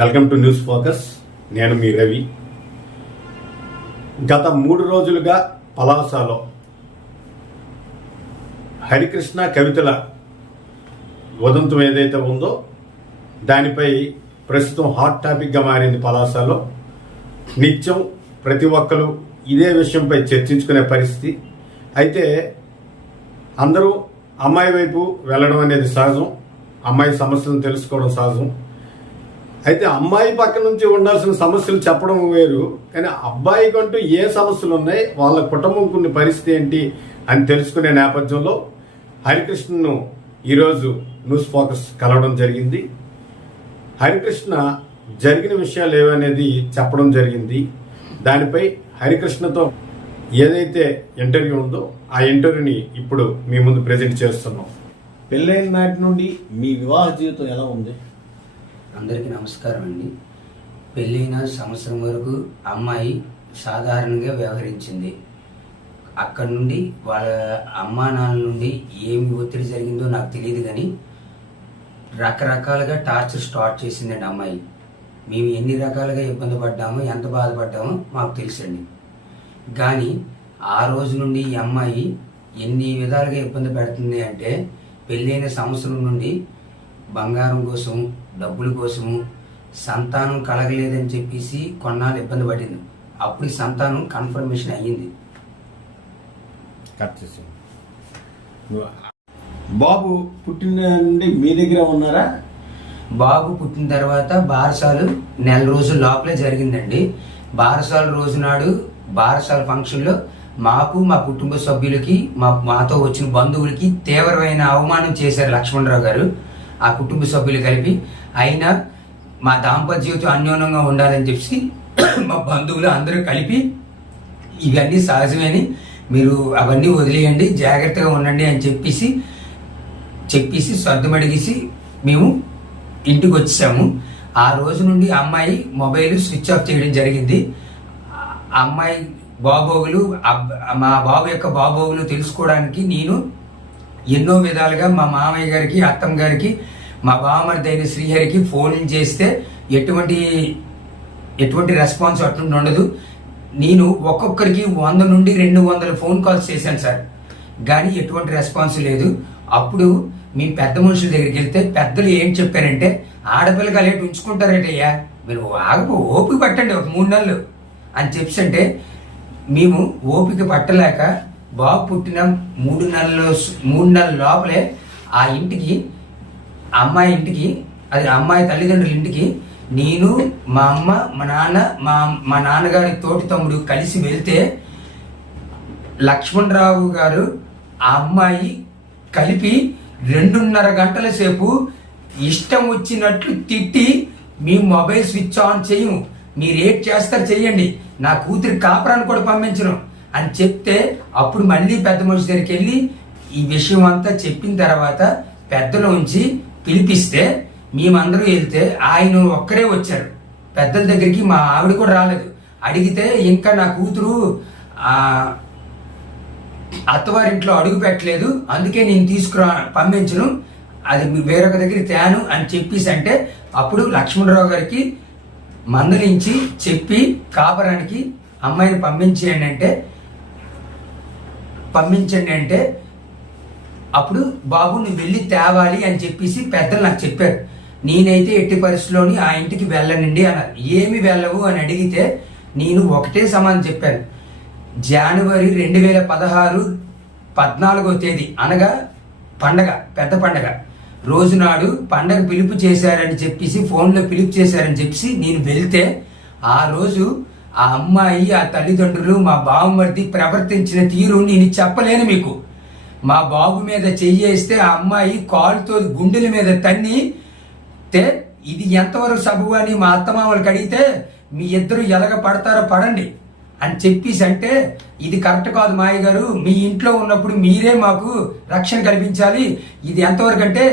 Welcome to news focus. నేను మీ రవి. గత 3 రోజులుగా పలాసలో హరికృష్ణ కవితల ఉదంతం ఏదైతే ఉందో దానిపై ప్రస్తుతం హాట్ టాపిక్గా మారింది. పలాసలో నిత్యం ప్రతి ఒక్కరు ఇదే విషయంపై చర్చించుకునే పరిస్థితి. అయితే అందరూ అమ్మాయి వైపు వెళ్ళడం అనేది సహజం, అమ్మాయి సమస్యలను తెలుసుకోవడం సహజం. అయితే అమ్మాయి పక్క నుంచి ఉండాల్సిన సమస్యలు చెప్పడం వేరు, కానీ అబ్బాయికి అంటూ ఏ సమస్యలు ఉన్నాయి, వాళ్ళ కుటుంబం కొన్ని పరిస్థితి ఏంటి అని తెలుసుకునే నేపథ్యంలో హరికృష్ణను ఈరోజు న్యూస్ ఫోకస్ కలవడం జరిగింది. హరికృష్ణ జరిగిన విషయాలు ఏవనేది చెప్పడం జరిగింది. దానిపై హరికృష్ణతో ఏదైతే ఇంటర్వ్యూ ఉందో ఆ ఇంటర్వ్యూని ఇప్పుడు మీ ముందు ప్రజెంట్ చేస్తున్నాం. పెళ్ళైన నాటి నుండి మీ వివాహ జీవితం ఎలా ఉంది? అందరికీ నమస్కారం అండి. పెళ్ళైన సంవత్సరం వరకు అమ్మాయి సాధారణంగా వ్యవహరించింది. అక్కడి నుండి వాళ్ళ అమ్మా నాన్నల నుండి ఏమి ఒత్తిడి జరిగిందో నాకు తెలియదు, కానీ రకరకాలుగా టార్చర్ స్టార్ట్ చేసిందండి అమ్మాయి. మేము ఎన్ని రకాలుగా ఇబ్బంది పడ్డామో, ఎంత బాధపడ్డామో మాకు తెలుసండి. కానీ ఆ రోజు నుండి ఈ అమ్మాయి ఎన్ని విధాలుగా ఇబ్బంది పెడుతుంది అంటే, పెళ్ళైన సంవత్సరం నుండి బంగారం కోసం, డబ్బుల కోసము, సంతానం కలగలేదని చెప్పేసి కొన్నాళ్ళు ఇబ్బంది పడింది. అప్పుడు సంతానం కన్ఫర్మేషన్ అయ్యింది. బాబు పుట్టిన నుండి మీ దగ్గర ఉన్నారా? బాబు పుట్టిన తర్వాత బారసాలు నెల రోజుల లోపలే జరిగిందండి. బారసాల రోజు నాడు బారసాల ఫంక్షన్లో మాకు, మా కుటుంబ సభ్యులకి, మాతో వచ్చిన బంధువులకి తీవ్రమైన అవమానం చేశారు లక్ష్మణరావు గారు, ఆ కుటుంబ సభ్యులు కలిపి. అయినా మా దాంపత్య జీవితం అన్యోన్యంగా ఉండాలని చెప్పి మా బంధువులు అందరూ కలిపి ఇవన్నీ సహజమని, మీరు అవన్నీ వదిలేయండి, జాగ్రత్తగా ఉండండి అని చెప్పేసి సర్దుమడిగేసి మేము ఇంటికి వచ్చేసాము. ఆ రోజు నుండి అమ్మాయి మొబైల్ స్విచ్ ఆఫ్ చేయడం జరిగింది. అమ్మాయి బాగోగులు, మా బాబు యొక్క బాగోగులు తెలుసుకోవడానికి నేను ఎన్నో విధాలుగా మా మామయ్య గారికి, అత్తమ్మ గారికి, మా బావమరిది అయిన శ్రీహరికి ఫోన్లు చేస్తే ఎటువంటి రెస్పాన్స్ అటువంటి ఉండదు. నేను ఒక్కొక్కరికి 100 నుండి 200 ఫోన్ కాల్స్ చేశాను సార్, కానీ ఎటువంటి రెస్పాన్స్ లేదు. అప్పుడు మీ పెద్ద మనుషుల దగ్గరికి వెళ్తే పెద్దలు ఏం చెప్పారంటే, ఆడపిల్లకి అలాంటి ఉంచుకుంటారటయ్యా, మీరు ఓపిక పట్టండి ఒక 3 నెలలు అని చెప్పంటే, మేము ఓపిక పట్టలేక బాబు పుట్టిన 3 నెలల లోపలే ఆ ఇంటికి, అమ్మాయి ఇంటికి, అది అమ్మాయి తల్లిదండ్రుల ఇంటికి నేను, మా అమ్మ, మా నాన్న, మా నాన్నగారి తోటి తమ్ముడు కలిసి వెళ్తే లక్ష్మణరావు గారు ఆ అమ్మాయి కలిపి 2.5 గంటల సేపు ఇష్టం వచ్చినట్లు తిట్టి, మీ మొబైల్ స్విచ్ ఆన్ చేయము, మీరు ఏం చేస్తారు చెయ్యండి, నా కూతురి కాపురాన్ని కూడా పంపించను అని చెప్తే, అప్పుడు మళ్ళీ పెద్ద మనిషి దగ్గరికి వెళ్ళి ఈ విషయం అంతా చెప్పిన తర్వాత పెద్దలు ఉంచి పిలిపిస్తే మేమందరూ వెళ్తే ఆయన ఒక్కరే వచ్చారు. పెద్దల దగ్గరికి మా ఆవిడ కూడా రాలేదు. అడిగితే ఇంకా నా కూతురు అత్తవారింట్లో అడుగు పెట్టలేదు, అందుకే నేను పంపించను, అది వేరొక దగ్గర తేను అని చెప్పేసి అంటే, అప్పుడు లక్ష్మణరావు గారికి మందలించి చెప్పి కాపురానికి అమ్మాయిని పంపించండి అంటే అప్పుడు బాబు నువ్వు వెళ్ళి తేవాలి అని చెప్పేసి పెద్దలు నాకు చెప్పారు. నేనైతే ఎట్టి పరిస్థితుల్లోని ఆ ఇంటికి వెళ్ళనండి అన్నారు. ఏమి వెళ్ళవు అని అడిగితే నేను ఒకటే సమాధానం చెప్పాను. జనవరి 2016 14వ తేదీ అనగా పండగ, పెద్ద పండగ రోజునాడు పండగ పిలుపు చేశారని చెప్పేసి, ఫోన్లో పిలుపు చేశారని చెప్పేసి నేను వెళ్తే, ఆ రోజు ఆ అమ్మాయి, ఆ తల్లిదండ్రులు, మా బావమరిది ప్రవర్తించిన తీరు నేను చెప్పలేను మీకు. మా బాబు మీద చెయ్యేస్తే ఆ అమ్మాయి కాలుతో గుండెల మీద తన్నితే, ఇది ఎంతవరకు సబబు అని మా అత్తమామలకు అడిగితే, మీ ఇద్దరు ఎలాగ పడతారో పడండి అని చెప్పేసి అంటే, ఇది కరెక్ట్ కాదు మాయ గారు, మీ ఇంట్లో ఉన్నప్పుడు మీరే మాకు రక్షణ కల్పించాలి, ఇది ఎంతవరకు అంటే,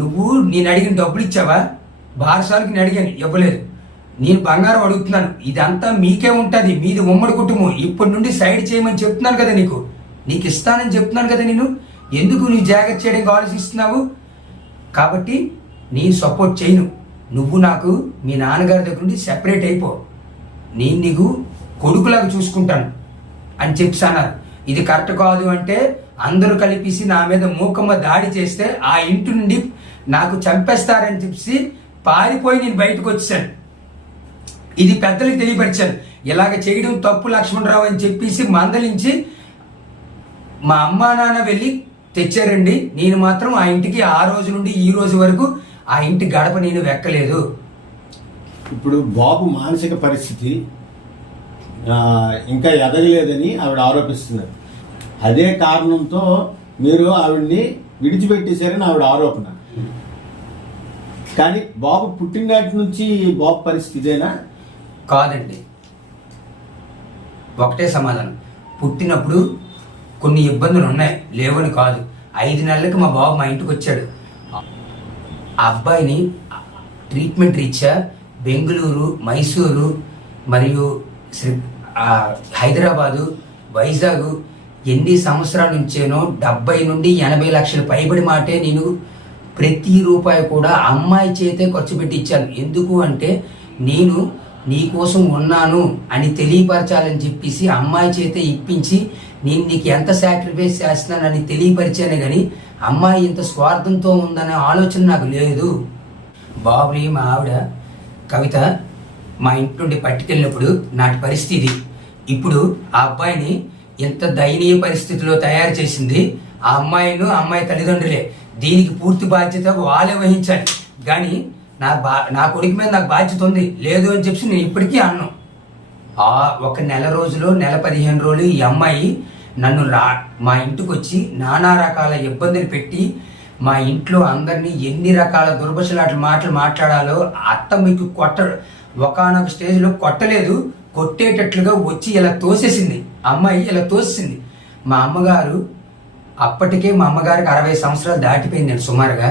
నువ్వు నేను అడిగిన డబ్బులు ఇచ్చావా? బారసాలకి నేను అడిగాను, ఇవ్వలేదు. నేను బంగారం అడుగుతున్నాను, ఇదంతా మీకే ఉంటుంది, మీది ఉమ్మడి కుటుంబం, ఇప్పటి నుండి సైడ్ చేయమని చెప్తున్నాను కదా, నీకు ఇస్తానని చెప్తున్నాను కదా, ఎందుకు నువ్వు జాగ్రత్త చేయడానికి ఆలోచిస్తున్నావు? కాబట్టి నేను సపోర్ట్ చేయను, నువ్వు నాకు మీ నాన్నగారి దగ్గర నుండి సెపరేట్ అయిపో, నేను నీకు కొడుకులాగా చూసుకుంటాను అని చెప్పి అన్నారు. ఇది కరెక్ట్ కాదు అంటే అందరూ కలిపేసి నా మీద మూకమ్మ దాడి చేస్తే ఆ ఇంటి నుండి నాకు చంపేస్తారని చెప్పి పారిపోయి నేను బయటకు వచ్చాను. ఇది పెద్దలకు తెలియపరిచాను. ఇలాగ చేయడం తప్పు లక్ష్మణరావు అని చెప్పేసి మందలించి మా అమ్మా నాన్న వెళ్ళి తెచ్చారండి. నేను మాత్రం ఆ ఇంటికి ఆ రోజు నుండి ఈ రోజు వరకు ఆ ఇంటి గడప నేను వెక్కలేదు. ఇప్పుడు బాబు మానసిక పరిస్థితి ఇంకా ఎదగలేదని ఆవిడ ఆరోపిస్తున్నారు. అదే కారణంతో మీరు ఆవిడ్ని విడిచిపెట్టేశారని ఆవిడ ఆరోపణ. కానీ బాబు పుట్టిననాటి నుంచి బాబు పరిస్థితి ఇదేనా? కాదండి, ఒకటే సమాధానం. పుట్టినప్పుడు కొన్ని ఇబ్బందులు ఉన్నాయి, లేవని కాదు. 5 నెలలకు మా బాబు మా ఇంటికి వచ్చాడు. ఆ అబ్బాయిని ట్రీట్మెంట్ రీత్యా బెంగళూరు, మైసూరు మరియు హైదరాబాదు, వైజాగ్ ఎన్ని సంవత్సరాల నుంచేనో 70 నుండి 80 లక్షలు పైబడి మాటే నేను ప్రతి రూపాయి కూడా అమ్మాయి చేతే ఖర్చు పెట్టి ఇచ్చాను. ఎందుకు అంటే నేను నీ కోసం ఉన్నాను అని తెలియపరచాలని చెప్పేసి అమ్మాయి చేతే ఇప్పించి నేను నీకు ఎంత సాక్రిఫైస్ చేస్తున్నానని తెలియపరిచానే కానీ అమ్మాయి ఇంత స్వార్థంతో ఉందనే ఆలోచన నాకు లేదు. బాబుని మా ఆవిడ కవిత మా ఇంటి నుండి పట్టుకెళ్ళినప్పుడు నాటి పరిస్థితి, ఇప్పుడు ఆ అబ్బాయిని ఎంత దయనీయ పరిస్థితిలో తయారు చేసింది ఆ అమ్మాయి తల్లిదండ్రులే. దీనికి పూర్తి బాధ్యత వాళ్ళే వహించాలి. కానీ నా కొడుకు మీద నాకు బాధ్యత ఉంది లేదు అని చెప్పి నేను ఇప్పటికీ అన్నాను. ఒక నెల రోజులు, నెల 15 రోజులు ఈ అమ్మాయి నన్ను మా ఇంటికి వచ్చి నానా రకాల ఇబ్బందులు పెట్టి మా ఇంట్లో అందరినీ ఎన్ని రకాల దుర్భషలాటలు మాటలు మాట్లాడాలో అత్త మీకు ఒకనొక స్టేజ్లో కొట్టలేదు, కొట్టేటట్లుగా వచ్చి ఇలా తోసేసింది. అమ్మాయి ఇలా తోసేసింది. మా అమ్మగారు అప్పటికే మా అమ్మగారికి 60 సంవత్సరాలు దాటిపోయిందండి సుమారుగా.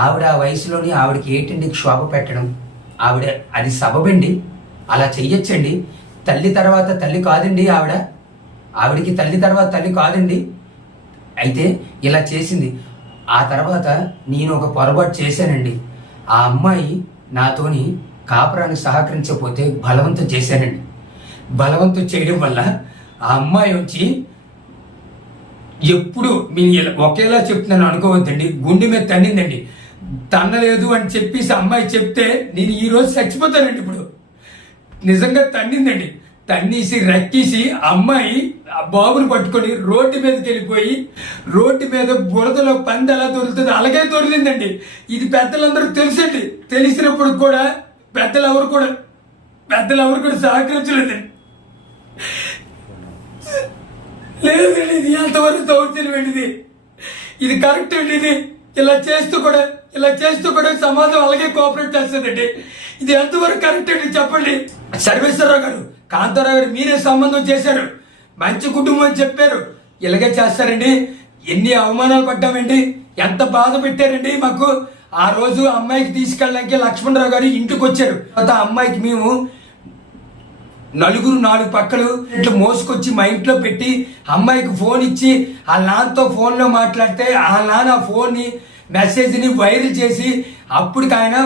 ఆవిడ ఆ వయసులోని ఆవిడకి ఏటింటికి శోభ పెట్టడం ఆవిడ అది సబబండి, అలా చెయ్యొచ్చండి. తల్లి తర్వాత తల్లి కాదండి ఆవిడికి తల్లి తర్వాత తల్లి కాదండి. అయితే ఇలా చేసింది. ఆ తర్వాత నేను ఒక పొరపాటు చేశానండి. ఆ అమ్మాయి నాతోని కాపురానికి సహకరించకపోతే బలవంతం చేశానండి. బలవంతం చేయడం వల్ల ఆ అమ్మాయి వచ్చి ఎప్పుడు మీరు ఒకేలా చెప్తున్నాను అనుకోవద్దండి, గుండె మీద తన్నిందండి. తన్నలేదు అని చెప్పేసి అమ్మాయి చెప్తే నేను ఈ రోజు చచ్చిపోతానండి. ఇప్పుడు నిజంగా తన్నిందండి. తన్నేసి రక్కేసి అమ్మాయి ఆ బాబుని పట్టుకొని రోడ్డు మీదకి వెళ్ళిపోయి రోడ్డు మీద బురదలో పంది ఎలా దొరుకుతుంది అలాగే దొరికిందండి. ఇది పెద్దలందరూ తెలుసండి. తెలిసినప్పుడు కూడా పెద్దలు ఎవరు కూడా సహకరించలేదండి. లేదండి, ఇది ఎంతవరకు దౌర్జన్యమైనది, ఇది కరెక్ట్ అండి. ఇది ఇలా చేస్తూ కూడా సమాజం అలాగే కోఆపరేట్ చేస్తుందండి. ఇది ఎంతవరకు కరెక్ట్ అండి చెప్పండి. సర్వేశ్వరరావు గారు, కాంతారావు గారు మీరే సంబంధం చేశారు, మంచి కుటుంబం అని చెప్పారు. ఇలాగే చేస్తారండి. ఎన్ని అవమానాలు పడ్డామండి, ఎంత బాధ పెట్టారండి మాకు. ఆ రోజు అమ్మాయికి తీసుకెళ్ళడానికి లక్ష్మణరావు గారు ఇంటికి వచ్చారు. తర్వాత అమ్మాయికి మేము 4 పక్కలు ఇట్లా మోసుకొచ్చి మా ఇంట్లో పెట్టి అమ్మాయికి ఫోన్ ఇచ్చి వాళ్ళ నాన్నతో ఫోన్లో మాట్లాడితే వాళ్ళ నాన్న ఆ ఫోన్ని మెసేజ్ని వైరల్ చేసి అప్పటికి ఆయన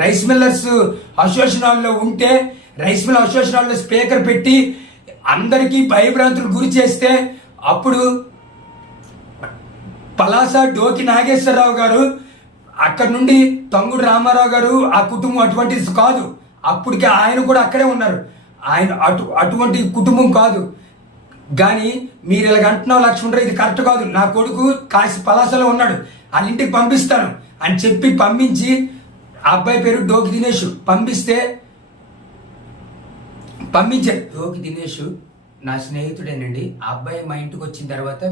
రైస్ మిల్లర్స్ అసోసియేషన్ హాల్లో ఉంటే రైస్ మిల్ అసోసియేషన్ హాల్లో స్పీకర్ పెట్టి అందరికీ భయభ్రాంతులు గురి చేస్తే అప్పుడు పలాస డోకి నాగేశ్వరరావు గారు అక్కడ నుండి తంగుడు రామారావు గారు ఆ కుటుంబం అటువంటిది కాదు. అప్పటికే ఆయన కూడా అక్కడే ఉన్నారు. ఆయన అటువంటి కుటుంబం కాదు. కానీ మీరు ఇలాగ అంటున్నావు లక్ష్మణరావు, ఇది కరెక్ట్ కాదు. నా కొడుకు కాశీ పలాసలో ఉన్నాడు, వాళ్ళ ఇంటికి పంపిస్తాను అని చెప్పి పంపించి ఆ అబ్బాయి పేరు డోకి దినేష్ పంపించారు. డోకి దినేష్ నా స్నేహితుడేనండి. ఆ అబ్బాయి మా ఇంటికి వచ్చిన తర్వాత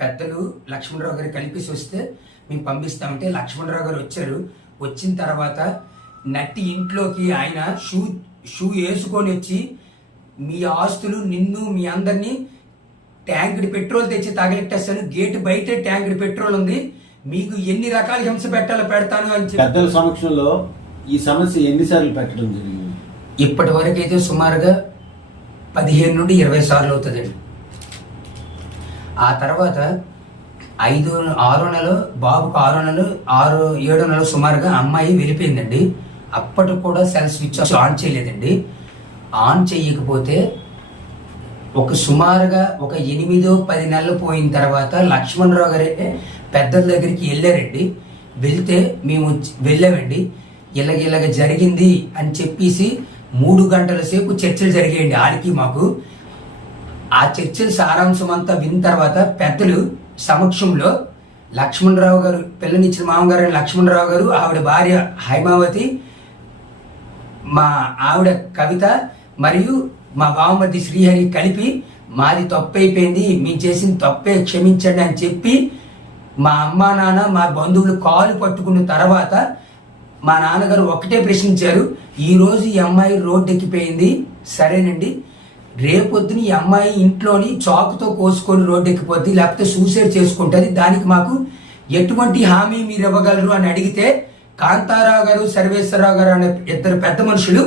పెద్దలు లక్ష్మణరావు గారు కలిపేసి వస్తే మేము పంపిస్తామంటే లక్ష్మణరావు గారు వచ్చారు. వచ్చిన తర్వాత నట్టి ఇంట్లోకి ఆయన షూ వేసుకొని వచ్చి మీ ఆస్తులు నిన్ను మీ అందరినీ ట్యాంకుడి పెట్రోల్ తెచ్చి తగలెట్టేస్తాను, గేటు బయటే ట్యాంకుడి పెట్రోల్ ఉంది, మీకు ఎన్ని రకాల హింస పెట్టాలో పెడతాను అని చెప్పి పెద్దల సమక్షంలో ఈ సమస్య ఎన్నిసార్లు పెట్టడం జరిగింది? ఇప్పటి వరకు అయితే సుమారుగా 15 నుండి 20 సార్లు అవుతుందండి. ఆ తర్వాత ఆరో నెల బాబుకు 7 నెలలు సుమారుగా అమ్మాయి వెళ్ళిపోయిందండి. అప్పటికి కూడా సెల్ స్విచ్ ఆన్ చేయలేదండి. ఆన్ చేయకపోతే సుమారుగా 8-10 నెలలు పోయిన తర్వాత లక్ష్మణరావు గారే పెద్దల దగ్గరికి వెళ్ళారండి. వెళ్తే మేము వెళ్ళామండి. ఇలాగ జరిగింది అని చెప్పేసి 3 గంటల సేపు చర్చలు జరిగాయండి ఆడికి మాకు. ఆ చర్చల సారాంశం అంతా విన్న తర్వాత పెద్దలు సమక్షంలో లక్ష్మణరావు గారు, పిల్లనిచ్చిన మామగారు లక్ష్మణరావు గారు, ఆవిడ భార్య హైమావతి, మా ఆవిడ కవిత మరియు మా బావమర్ది శ్రీహరి కలిపి మాది తప్పు అయిపోయింది, మేము చేసిన తప్పే క్షమించండి అని చెప్పి మా అమ్మా నాన్న మా బంధువులు కాలు పట్టుకున్న తర్వాత మా నాన్నగారు ఒకటే ప్రశ్నించారు, ఈరోజు ఈ అమ్మాయి రోడ్డు ఎక్కిపోయింది సరేనండి, రేపొద్దున ఈ అమ్మాయి ఇంట్లోని చాకుతో కోసుకొని రోడ్డు ఎక్కిపోద్ది, లేకపోతే సూసైడ్ చేసుకుంటుంది, దానికి మాకు ఎటువంటి హామీ మీరు ఇవ్వగలరు అని అడిగితే కాంతారావు గారు సర్వేశ్వరరావు గారు అనే 2 పెద్ద మనుషులు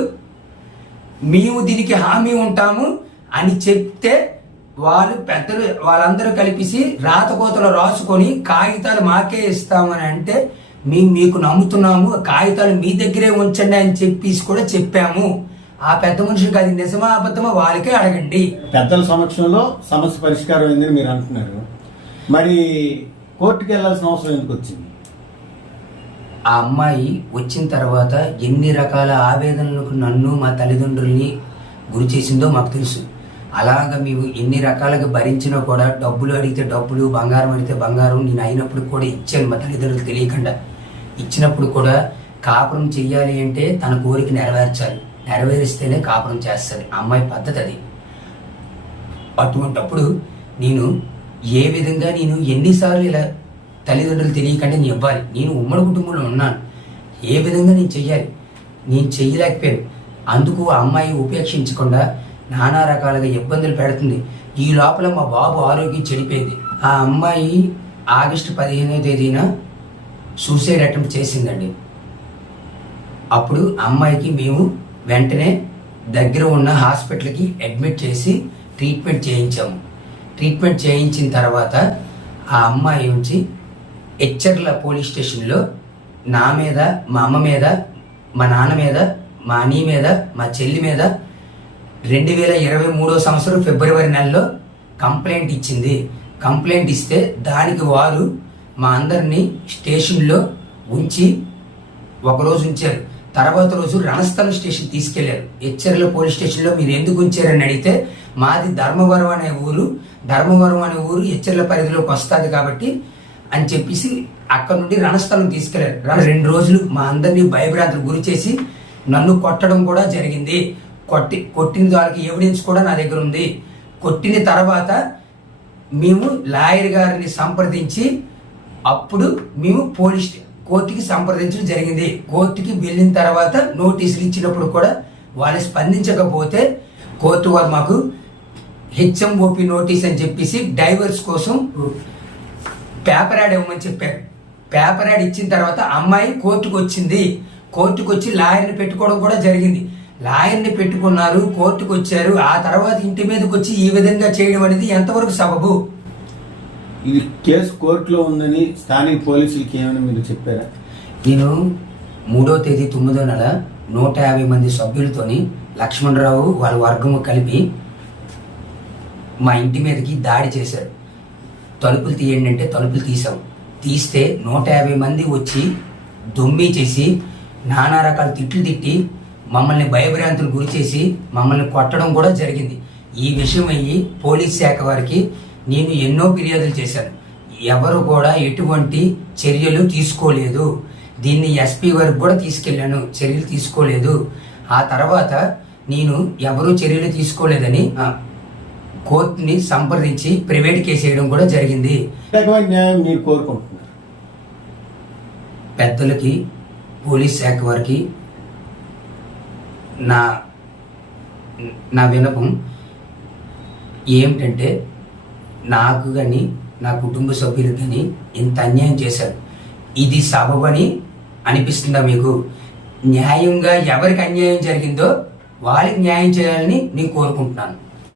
మేము దీనికి హామీ ఉంటాము అని చెప్తే వాళ్ళందరూ కలిపి రాతకోతలు రాసుకొని కాగితాలు మాకే ఇస్తామని అంటే మేము మీకు నమ్ముతున్నాము, కాగితాలు మీ దగ్గరే ఉంచండి అని చెప్పేసి కూడా చెప్పాము. ఆ పెద్ద మనుషులకు అది నిజమా అబద్ధమా వాళ్ళకే అడగండి. పెద్దల సమక్షంలో సమస్య పరిష్కారం అయిందని మీరు అంటున్నారు, మరి కోర్టుకి వెళ్లాల్సిన అవసరం ఎందుకు వచ్చింది? ఆ అమ్మాయి వచ్చిన తర్వాత ఎన్ని రకాల ఆవేదనలకు నన్ను మా తల్లిదండ్రుల్ని గురి చేసిందో మాకు తెలుసు. అలాగ మేము ఎన్ని రకాలుగా భరించినా కూడా డబ్బులు అడిగితే డబ్బులు, బంగారం అడిగితే బంగారం నేను అయినప్పుడు కూడా ఇచ్చాను మా తల్లిదండ్రులకు తెలియకుండా. ఇచ్చినప్పుడు కూడా కాపురం చెయ్యాలి అంటే తన కోరిక నెరవేర్చాలి, నెరవేరిస్తేనే కాపురం చేస్తుంది, అమ్మాయి పద్ధతి అది. అటువంటప్పుడు నేను ఏ విధంగా నేను ఎన్నిసార్లు ఇలా తల్లిదండ్రులు తెలియకంటే నేను ఇవ్వాలి, నేను ఉమ్మడి కుటుంబంలో ఉన్నాను, ఏ విధంగా నేను చెయ్యాలి, నేను చెయ్యలేకపోయాను. అందుకు ఆ అమ్మాయి ఉపేక్షించకుండా నానా రకాలుగా ఇబ్బందులు పెడుతుంది. ఈ లోపల మా బాబు ఆరోగ్యం చెడిపోయింది. ఆ అమ్మాయి ఆగస్టు 15వ తేదీన సూసైడ్ అటెంప్ట్ చేసిందండి. అప్పుడు అమ్మాయికి మేము వెంటనే దగ్గర ఉన్న హాస్పిటల్కి అడ్మిట్ చేసి ట్రీట్మెంట్ చేయించాము. ట్రీట్మెంట్ చేయించిన తర్వాత ఆ అమ్మాయి నుంచి ఎచ్చర్ల పోలీస్ స్టేషన్లో నా మీద, మా అమ్మ మీద, మా నాన్న మీద, మా అన్నీ మీద, మా చెల్లి మీద 2023 సంవత్సరం ఫిబ్రవరి నెలలో కంప్లైంట్ ఇచ్చింది. కంప్లైంట్ ఇస్తే దానికి వారు మా అందరినీ స్టేషన్లో ఉంచి ఒకరోజు ఉంచారు. తర్వాత రోజు రణస్థలం స్టేషన్ తీసుకెళ్లారు. ఎచ్చర్ల పోలీస్ స్టేషన్లో మీరు ఎందుకు ఉంచారని అడిగితే మాది ధర్మవరం అనే ఊరు ఎచ్చర్ల పరిధిలోకి వస్తుంది కాబట్టి అని చెప్పేసి అక్కడ నుండి రణస్థలం తీసుకెళ్లారు. 2 రోజులు మా అందరినీ భయభ్రాంతులకు గురి చేసి నన్ను కొట్టడం కూడా జరిగింది. కొట్టిన దానికి ఎవిడెన్స్ కూడా నా దగ్గర ఉంది. కొట్టిన తర్వాత మేము లాయర్ గారిని సంప్రదించి అప్పుడు మేము కోర్టుకి సంప్రదించడం జరిగింది. కోర్టుకి వెళ్ళిన తర్వాత నోటీసులు ఇచ్చినప్పుడు కూడా వాళ్ళు స్పందించకపోతే కోర్టు వారు మాకు హెచ్ఎంఓపి నోటీస్ అని చెప్పేసి డైవర్స్ కోసం పేపర్ యాడ్ ఇవ్వమని చెప్పారు. పేపర్ యాడ్ ఇచ్చిన తర్వాత అమ్మాయి కోర్టుకు వచ్చింది. కోర్టుకు వచ్చి లాయర్ని పెట్టుకోవడం కూడా జరిగింది. లాయర్ని పెట్టుకున్నారు, కోర్టుకు వచ్చారు. ఆ తర్వాత ఇంటి మీదకి వచ్చి ఈ విధంగా చేయడం అనేది ఎంతవరకు సబబు? ఇది కేసు కోర్టులో ఉందని స్థానిక పోలీసులకి ఏమైనా మీరు చెప్పారా? నేను 3వ తేదీ 9వ నెల 150 మంది సభ్యులతోని లక్ష్మణరావు వాళ్ళ వర్గము కలిపి మా ఇంటి మీదకి దాడి చేశారు. తలుపులు తీయండి అంటే తలుపులు తీసాం. తీస్తే 150 మంది వచ్చి దొమ్మి చేసి నానా రకాల తిట్లు తిట్టి మమ్మల్ని భయభ్రాంతులు గురి చేసి మమ్మల్ని కొట్టడం కూడా జరిగింది. ఈ విషయం అయ్యి పోలీస్ శాఖ వారికి నేను ఎన్నో ఫిర్యాదులు చేశాను. ఎవరు కూడా ఎటువంటి చర్యలు తీసుకోలేదు. దీన్ని ఎస్పీ వరకు కూడా తీసుకెళ్లాను, చర్యలు తీసుకోలేదు. ఆ తర్వాత నేను ఎవరూ చర్యలు తీసుకోలేదని కోర్టుని సంప్రదించి ప్రైవేట్ కేసు వేయడం కూడా జరిగింది. న్యాయం మీరు కోరుకుంటున్నారు? పెద్దలకి, పోలీస్ శాఖ వారికి నా విన్నపం ఏమిటంటే, నాకు కానీ నా కుటుంబ సభ్యులకు కానీ ఇంత అన్యాయం చేశారు. ఇది సబబని అనిపిస్తుందా మీకు? న్యాయంగా ఎవరికి అన్యాయం జరిగిందో వాళ్ళకి న్యాయం చేయాలని నేను కోరుకుంటున్నాను.